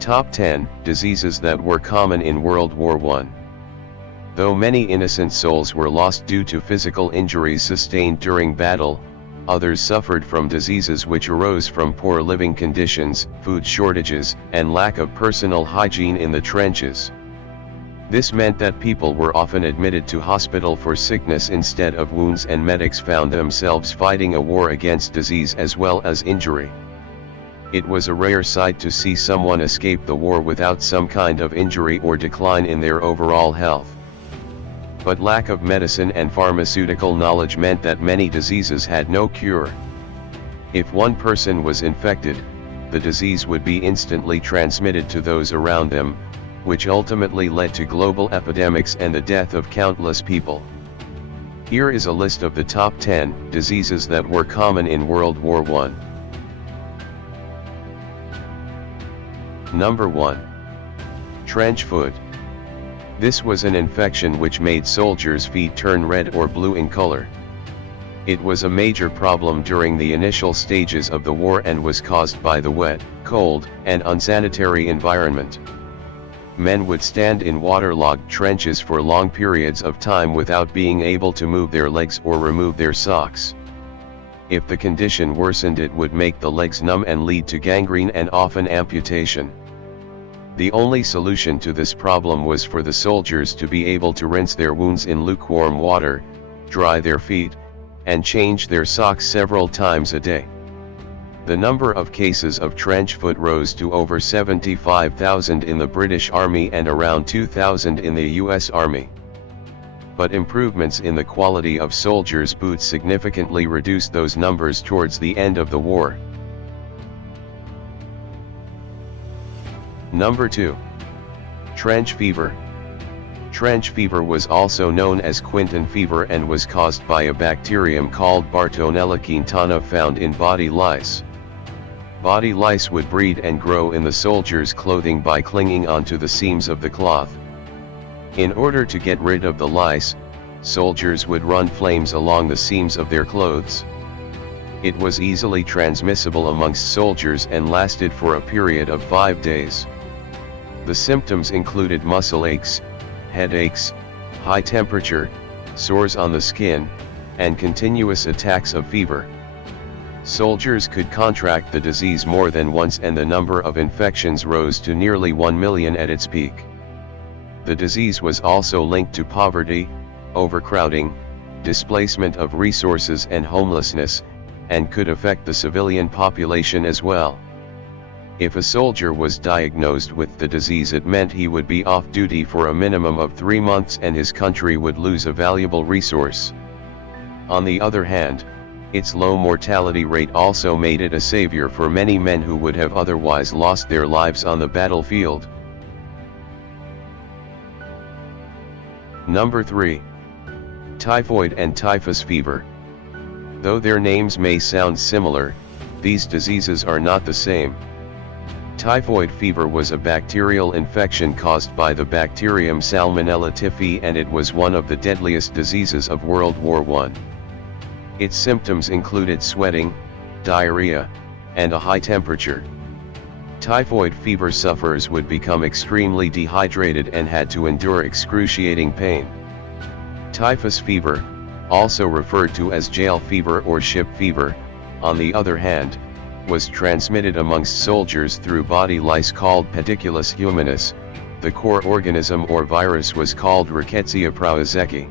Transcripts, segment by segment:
Top 10 Diseases that were common in World War I. Though many innocent souls were lost due to physical injuries sustained during battle, others suffered from diseases which arose from poor living conditions, food shortages, and lack of personal hygiene in the trenches. This meant that people were often admitted to hospital for sickness instead of wounds, and medics found themselves fighting a war against disease as well as injury. It was a rare sight to see someone escape the war without some kind of injury or decline in their overall health. But lack of medicine and pharmaceutical knowledge meant that many diseases had no cure. If one person was infected, the disease would be instantly transmitted to those around them, which ultimately led to global epidemics and the death of countless people. Here is a list of the top 10 diseases that were common in World War I. Number 1. Trench foot. This was an infection which made soldiers' feet turn red or blue in color. It was a major problem during the initial stages of the war and was caused by the wet, cold, and unsanitary environment. Men would stand in waterlogged trenches for long periods of time without being able to move their legs or remove their socks. If the condition worsened, it would make the legs numb and lead to gangrene and often amputation. The only solution to this problem was for the soldiers to be able to rinse their wounds in lukewarm water, dry their feet, and change their socks several times a day. The number of cases of trench foot rose to over 75,000 in the British Army and around 2,000 in the US Army. But improvements in the quality of soldiers' boots significantly reduced those numbers towards the end of the war. Number 2. Trench fever. Trench fever was also known as Quinton fever and was caused by a bacterium called Bartonella quintana found in body lice. Body lice would breed and grow in the soldiers' clothing by clinging onto the seams of the cloth. In order to get rid of the lice, soldiers would run flames along the seams of their clothes. It was easily transmissible amongst soldiers and lasted for a period of 5 days. The symptoms included muscle aches, headaches, high temperature, sores on the skin, and continuous attacks of fever. Soldiers could contract the disease more than once, and the number of infections rose to nearly 1 million at its peak. The disease was also linked to poverty, overcrowding, displacement of resources and homelessness, and could affect the civilian population as well. If a soldier was diagnosed with the disease, it meant he would be off duty for a minimum of 3 months and his country would lose a valuable resource. On the other hand, its low mortality rate also made it a savior for many men who would have otherwise lost their lives on the battlefield. Number 3. Typhoid and typhus fever. Though their names may sound similar, these diseases are not the same. Typhoid fever was a bacterial infection caused by the bacterium Salmonella typhi, and it was one of the deadliest diseases of World War I. Its symptoms included sweating, diarrhea, and a high temperature. Typhoid fever sufferers would become extremely dehydrated and had to endure excruciating pain. Typhus fever, also referred to as jail fever or ship fever, on the other hand, was transmitted amongst soldiers through body lice called Pediculus humanus. The core organism or virus was called Rickettsia prowazekii.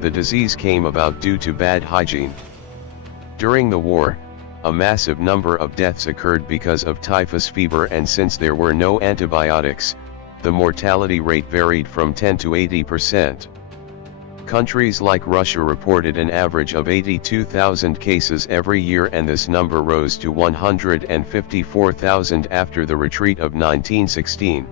The disease came about due to bad hygiene. During the war, a massive number of deaths occurred because of typhus fever, and since there were no antibiotics, the mortality rate varied from 10 to 80%. Countries like Russia reported an average of 82,000 cases every year, and this number rose to 154,000 after the retreat of 1916.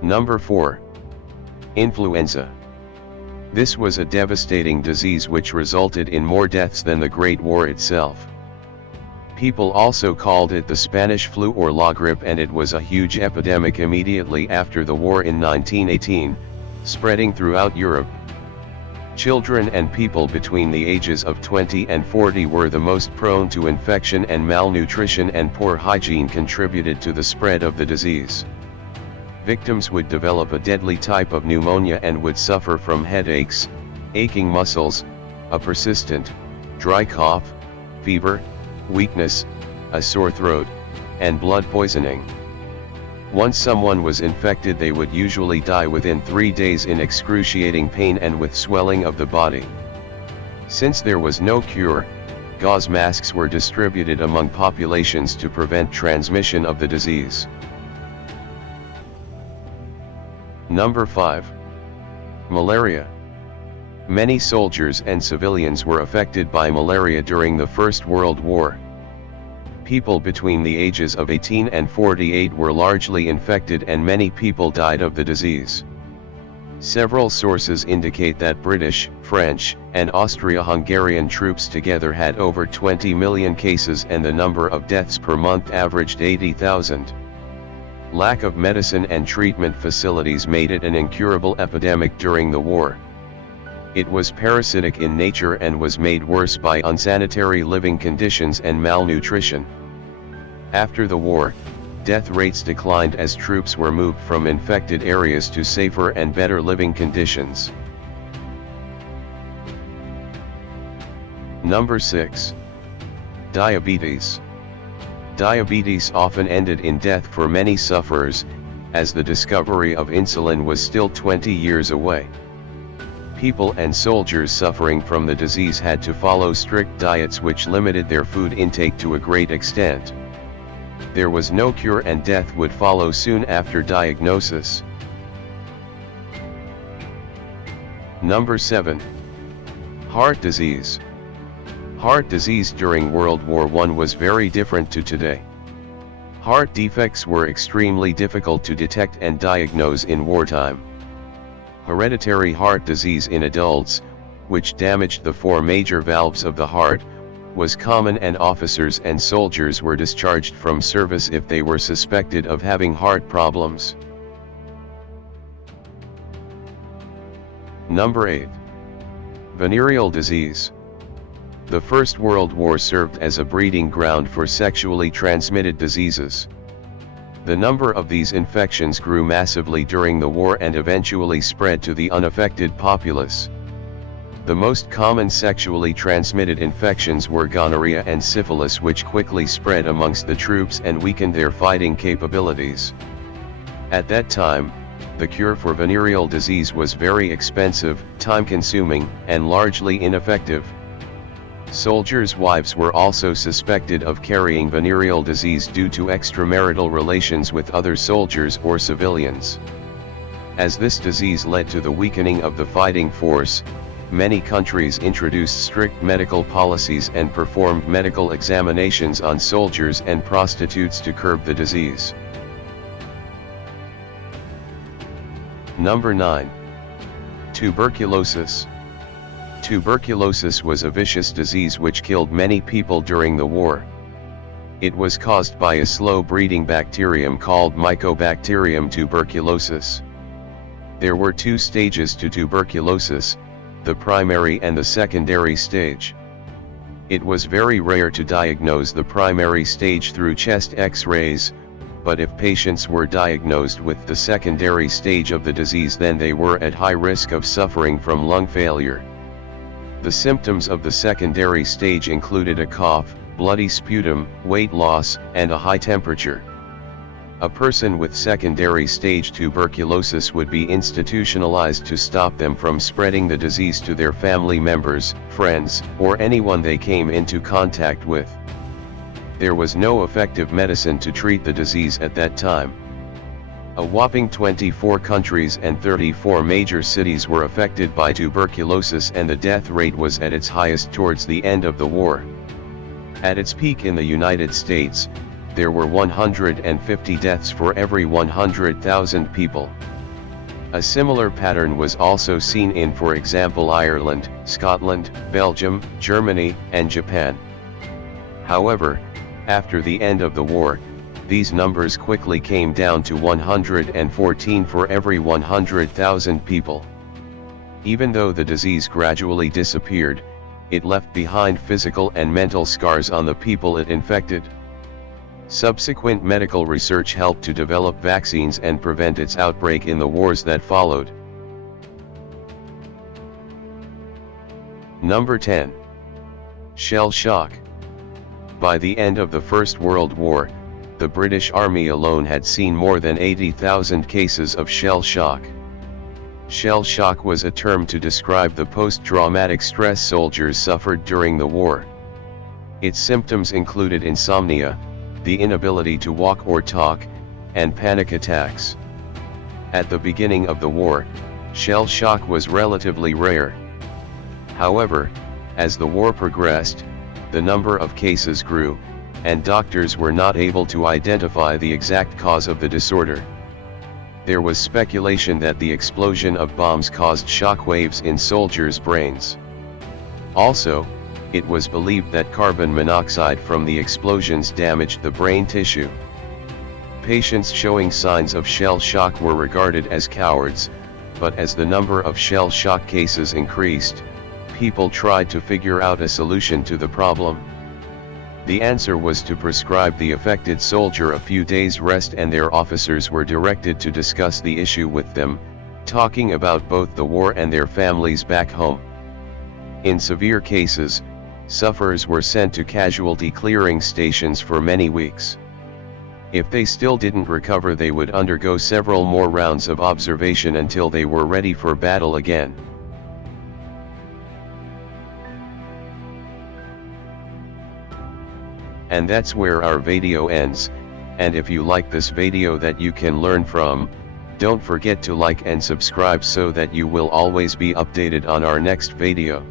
Number 4. Influenza. This was a devastating disease which resulted in more deaths than the Great War itself. People also called it the Spanish flu or la grippe, and it was a huge epidemic immediately after the war in 1918, spreading throughout Europe. Children and people between the ages of 20 and 40 were the most prone to infection, and malnutrition and poor hygiene contributed to the spread of the disease. Victims would develop a deadly type of pneumonia and would suffer from headaches, aching muscles, a persistent, dry cough, fever, weakness, a sore throat, and blood poisoning. Once someone was infected, they would usually die within 3 days in excruciating pain and with swelling of the body. Since there was no cure, gauze masks were distributed among populations to prevent transmission of the disease. Number 5. Malaria. Many soldiers and civilians were affected by malaria during the First World War. People between the ages of 18 and 48 were largely infected, and many people died of the disease. Several sources indicate that British, French, and Austria-Hungarian troops together had over 20 million cases, and the number of deaths per month averaged 80,000. Lack of medicine and treatment facilities made it an incurable epidemic during the war. It was parasitic in nature and was made worse by unsanitary living conditions and malnutrition. After the war, death rates declined as troops were moved from infected areas to safer and better living conditions. Number 6. Diabetes. Diabetes often ended in death for many sufferers, as the discovery of insulin was still 20 years away. People and soldiers suffering from the disease had to follow strict diets which limited their food intake to a great extent. There was no cure, and death would follow soon after diagnosis. Number 7. Heart disease. Heart disease during World War I was very different to today. Heart defects were extremely difficult to detect and diagnose in wartime. Hereditary heart disease in adults, which damaged the 4 major valves of the heart, was common, and officers and soldiers were discharged from service if they were suspected of having heart problems. Number 8. Venereal disease. The First World War served as a breeding ground for sexually transmitted diseases. The number of these infections grew massively during the war and eventually spread to the unaffected populace. The most common sexually transmitted infections were gonorrhea and syphilis, which quickly spread amongst the troops and weakened their fighting capabilities. At that time, the cure for venereal disease was very expensive, time-consuming, and largely ineffective. Soldiers' wives were also suspected of carrying venereal disease due to extramarital relations with other soldiers or civilians. As this disease led to the weakening of the fighting force, many countries introduced strict medical policies and performed medical examinations on soldiers and prostitutes to curb the disease. Number 9. Tuberculosis. Tuberculosis was a vicious disease which killed many people during the war. It was caused by a slow-breeding bacterium called Mycobacterium tuberculosis. There were 2 stages to tuberculosis, the primary and the secondary stage. It was very rare to diagnose the primary stage through chest X-rays, but if patients were diagnosed with the secondary stage of the disease, then they were at high risk of suffering from lung failure. The symptoms of the secondary stage included a cough, bloody sputum, weight loss, and a high temperature. A person with secondary stage tuberculosis would be institutionalized to stop them from spreading the disease to their family members, friends, or anyone they came into contact with. There was no effective medicine to treat the disease at that time. A whopping 24 countries and 34 major cities were affected by tuberculosis, and the death rate was at its highest towards the end of the war. At its peak in the United States, there were 150 deaths for every 100,000 people. A similar pattern was also seen in, for example, Ireland, Scotland, Belgium, Germany, and Japan. However, after the end of the war, these numbers quickly came down to 114 for every 100,000 people. Even though the disease gradually disappeared, it left behind physical and mental scars on the people it infected. Subsequent medical research helped to develop vaccines and prevent its outbreak in the wars that followed. Number 10. Shell shock. By the end of the First World War, the British Army alone had seen more than 80,000 cases of shell shock. Shell shock was a term to describe the post-traumatic stress soldiers suffered during the war. Its symptoms included insomnia, the inability to walk or talk, and panic attacks. At the beginning of the war, shell shock was relatively rare. However, as the war progressed, the number of cases grew, and doctors were not able to identify the exact cause of the disorder. There was speculation that the explosion of bombs caused shock waves in soldiers' brains. Also, it was believed that carbon monoxide from the explosions damaged the brain tissue. Patients showing signs of shell shock were regarded as cowards, but as the number of shell shock cases increased, people tried to figure out a solution to the problem. The answer was to prescribe the affected soldier a few days' rest, and their officers were directed to discuss the issue with them, talking about both the war and their families back home. In severe cases, sufferers were sent to casualty clearing stations for many weeks. If they still didn't recover, they would undergo several more rounds of observation until they were ready for battle again. And that's where our video ends, and if you like this video that you can learn from, don't forget to like and subscribe so that you will always be updated on our next video.